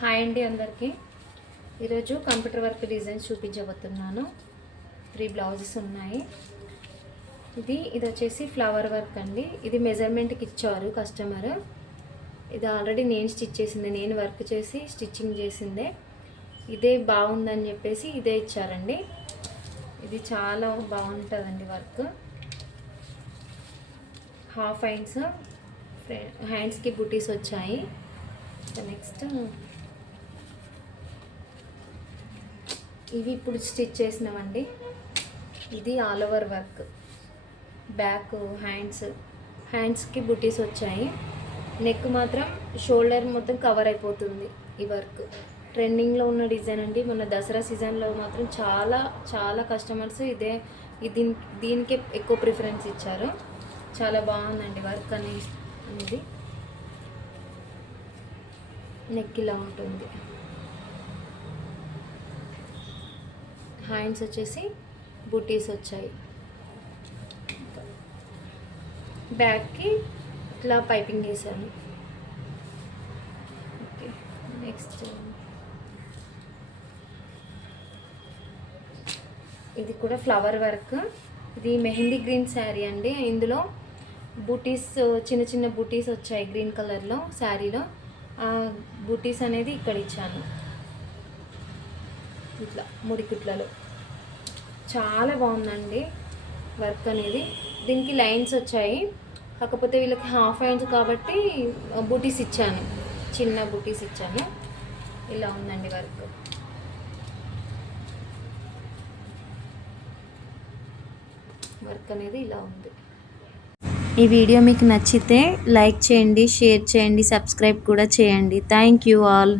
Hi అండి అందరికీ. ఈరోజు కంప్యూటర్ వర్క్ డిజైన్స్ చూపించబోతున్నాను. 3 బ్లౌజెస్ ఉన్నాయి. ఇది వచ్చేసి ఫ్లవర్ వర్క్ అండి. ఇది మెజర్మెంట్కి ఇచ్చారు కస్టమర్. ఇది ఆల్రెడీ నేను స్టిచ్ చేసిందే, నేను వర్క్ చేసి స్టిచ్చింగ్ చేసిందే. ఇదే బాగుందని చెప్పేసి ఇదే ఇచ్చారండి. ఇది చాలా బాగుంటుందండి వర్క్. హాఫ్ హ్యాండ్స్కి బుటీస్ వచ్చాయి. నెక్స్ట్ ఇవి ఇప్పుడు స్టిచ్ చేసినామండి. ఇది ఆల్ ఓవర్ వర్క్. బ్యాక్ హ్యాండ్స్కి బుటీస్ వచ్చాయి. నెక్ మాత్రం షోల్డర్ మొత్తం కవర్ అయిపోతుంది. ఈ వర్క్ ట్రెండింగ్లో ఉన్న డిజైన్ అండి. మన దసరా సీజన్లో మాత్రం చాలా కస్టమర్స్ దీనికే ఎక్కువ ప్రిఫరెన్స్ ఇచ్చారు. చాలా బాగుందండి వర్క్ అనేది. నెక్ ఇలా ఉంటుంది. హ్యాండ్స్ వచ్చేసి బుటీస్ వచ్చాయి. బ్యాక్కి ఇట్లా పైపింగ్ వేసాను. ఓకే, నెక్స్ట్ ఇది కూడా ఫ్లవర్ వర్క్. ఇది మెహందీ గ్రీన్ శారీ అండి. ఇందులో బూటీస్, చిన్న బూటీస్ వచ్చాయి గ్రీన్ కలర్లో శారీలో. ఆ బూటీస్ అనేది ఇక్కడ ఇచ్చాను, ఇట్లా ముడికుట్లలో. చాలా బాగుందండి వర్క్ అనేది. దీనికి లైన్స్ వచ్చాయి, కాకపోతే వీళ్ళకి హాఫ్ హ్యాండ్స్ కాబట్టి బూటీస్ ఇచ్చాను, చిన్న బూటీస్ ఇచ్చాను. ఇలా ఉందండి వర్క్. వర్క్ అనేది ఇలా ఉంది. ఈ వీడియో మీకు నచ్చితే లైక్ చేయండి, షేర్ చేయండి, సబ్స్క్రైబ్ కూడా చేయండి. Thank you all.